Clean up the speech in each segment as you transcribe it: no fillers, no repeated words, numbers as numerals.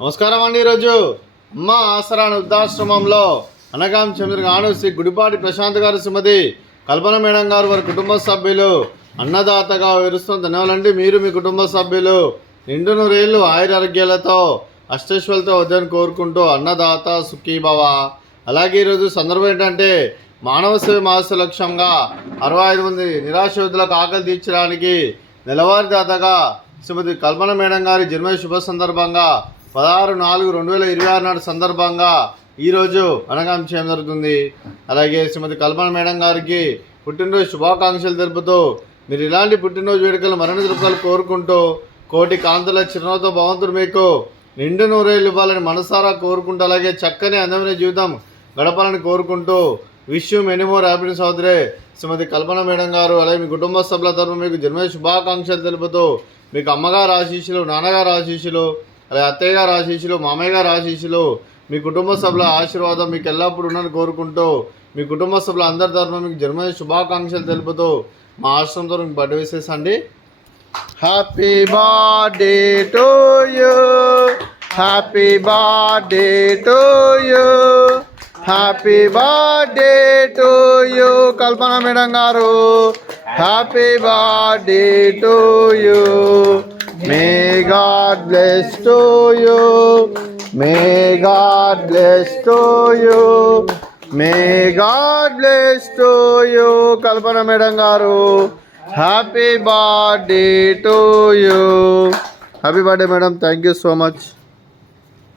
నమస్కారం అండి. ఈరోజు అమ్మ ఆసరా వృద్ధాశ్రమంలో అనగాం చంద్రగాను శ్రీ గుడిపాటి ప్రశాంత్ గారు, శ్రీమతి కల్పన మేడం గారు, వారి కుటుంబ సభ్యులు అన్నదాతగా వివరిస్తున్న ధన్యవాదాలండి. మీరు మీ కుటుంబ సభ్యులు నిండు నూరేళ్ళు ఆయురారోగ్యాలతో అష్టైశ్వర్యాలతో వద్దని కోరుకుంటూ అన్నదాత సుఖీభవ. అలాగే ఈరోజు సందర్భం ఏంటంటే మానవ సేవ మాస లక్ష్యంగా 65 మంది నిరాశ్రితులకు ఆకలి తీర్చడానికి నెలవారీ దాతగా శ్రీమతి కల్పన మేడం గారి జన్మ శుభ సందర్భంగా 16/4/2026 నాడు సందర్భంగా ఈరోజు అనగాం చేయడం జరుగుతుంది. అలాగే శ్రీమతి కల్పన మేడం గారికి పుట్టినరోజు శుభాకాంక్షలు తెలుపుతూ మీరు ఇలాంటి పుట్టినరోజు వేడుకలు మరిన్ని దృక్కాలు కోరుకుంటూ కోటి కాంతుల చిరునవ్వుతో భగవంతుడు మీకు నిండు నూరేళ్ళు ఇవ్వాలని మనసారా కోరుకుంటూ అలాగే చక్కని అందమైన జీవితం గడపాలని కోరుకుంటూ wish you many more happiness అవుతురే శ్రీమతి కల్పన మేడం గారు. అలాగే మీ కుటుంబ సభ్యుల తరఫున మీకు జన్మ శుభాకాంక్షలు తెలుపుతూ మీకు అమ్మగారు ఆశీస్సులు, నాన్నగారు ఆశీస్సులు, అలాగే అత్తయ్య గారు ఆశీస్సులు, మామయ్య గారు ఆశీస్సులు, మీ కుటుంబ సభ్యుల ఆశీర్వాదం మీకు ఎల్లప్పుడూ ఉన్నది కోరుకుంటూ మీ కుటుంబ సభ్యుల అందరి తరఫున మీకు జన్మ శుభాకాంక్షలు తెలుపుతూ మా ఆశ్రమంతో మీకు బర్త్డే విషెస్ అండి. Happy birthday to you, happy birthday to you, happy birthday to you Kalpana madam garu. Happy birthday to you. May God bless to you. May God bless to you. May God bless to you Kalpana madam garu. Happy birthday to you. Happy birthday madam. Thank you so much.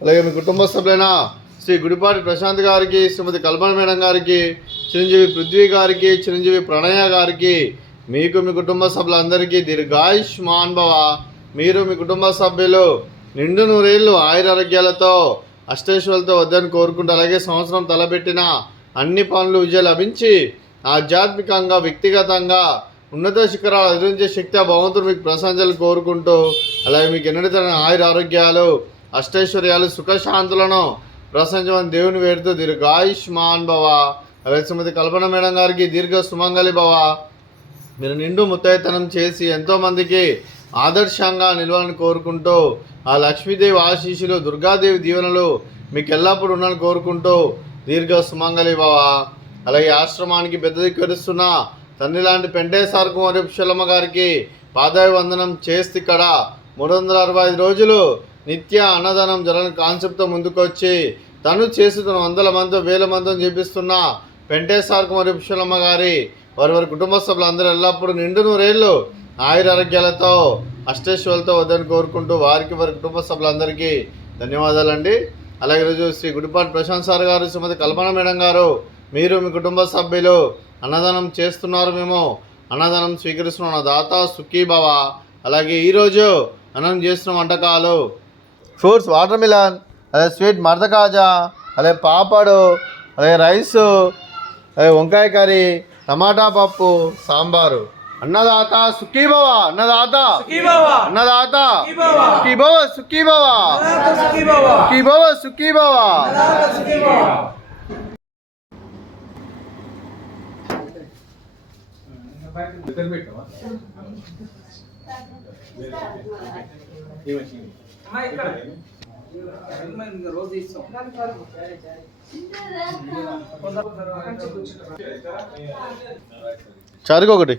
అలాగే మీ కుటుంబ సభ్యులైన శ్రీ గుడిపాటి ప్రశాంత్ గారికి, శ్రీమతి Kalpana madam గారికి, చిరంజీవి పృథ్వీ గారికి, చిరంజీవి ప్రణయ గారికి, మీకు మీ కుటుంబ సభ్యులందరికీ దీర్ఘాయుష్మాన్ భవ. మీరు మీ కుటుంబ సభ్యులు నిండు నూరేళ్ళు ఆయురారోగ్యాలతో అష్టైశ్వర్యాలతో వద్దని కోరుకుంటూ అలాగే సంవత్సరం తలపెట్టిన అన్ని పనులు విజయం లభించి ఆధ్యాత్మికంగా వ్యక్తిగతంగా ఉన్నత శిఖరాలు అధిరించే శక్తి ఆ భగవంతుడు మీకు ప్రశంసలు కోరుకుంటూ అలాగే మీకు ఎన్నడతన ఆయురారోగ్యాలు అష్టైశ్వర్యాలు సుఖశాంతులను ప్రశంసమని దేవుని వేడుతూ దీర్ఘాయుష్మాన్ భవ. అలాగే శ్రీమతి కల్పన మేడం గారికి దీర్ఘ సుమంగళి భవ. మీరు నిండు ముత్తైతనం చేసి ఎంతోమందికి ఆదర్శంగా నిలవాలని కోరుకుంటూ ఆ లక్ష్మీదేవి ఆశీస్సులు, దుర్గాదేవి దీవెనలు మీకు ఎల్లప్పుడూ ఉండాలని కోరుకుంటూ దీర్ఘ సుమంగళి భవ. అలాగే ఆశ్రమానికి పెద్ద దిక్కరిస్తున్న తండ్రి లాంటి పెంటేసార్ కుమారి పుష్పలమ్మ గారికి పాదాభివందనం చేస్తే ఇక్కడ 365 రోజులు నిత్య అన్నదానం జరగని కాన్సెప్ట్తో ముందుకొచ్చి తను చేస్తున్న వందల మంది వేల మందితో చేపిస్తున్న పెంటేసార్ కుమారి పుష్పలమ్మ గారి వారి కుటుంబ సభ్యులు అందరూ ఎల్లప్పుడూ నిండు నూరేళ్ళు ఆయురారోగ్యాలతో అష్టైశ్వర్యాలతో వద్దని కోరుకుంటూ వారికి వారి కుటుంబ సభ్యులందరికీ ధన్యవాదాలండి. అలాగే ఈరోజు శ్రీ గుడిపాటి ప్రశాంత్ సార్ గారు, శ్రీమతి కల్పన మేడం గారు, మీరు మీ కుటుంబ సభ్యులు అన్నదానం చేస్తున్నారు, మేము అన్నదానం స్వీకరిస్తున్నాం. దాత సుఖీభవ. అలాగే ఈరోజు అన్నం చేస్తున్న వంటకాలు ఫ్రూట్స్, వాటర్ మిలన్, అలాగే స్వీట్ మర్ద కాజా, అలాగే పాపడు, అలాగే రైసు, అలాగే వంకాయ కర్రీ, టమాటా పప్పు, సాంబారు. అన్నదాత సుఖీభవ. అన్నదాత అన్నదాత సుఖీభవ సుఖీభవ సుఖీభవ సుఖీభవ. చారుకొకటి.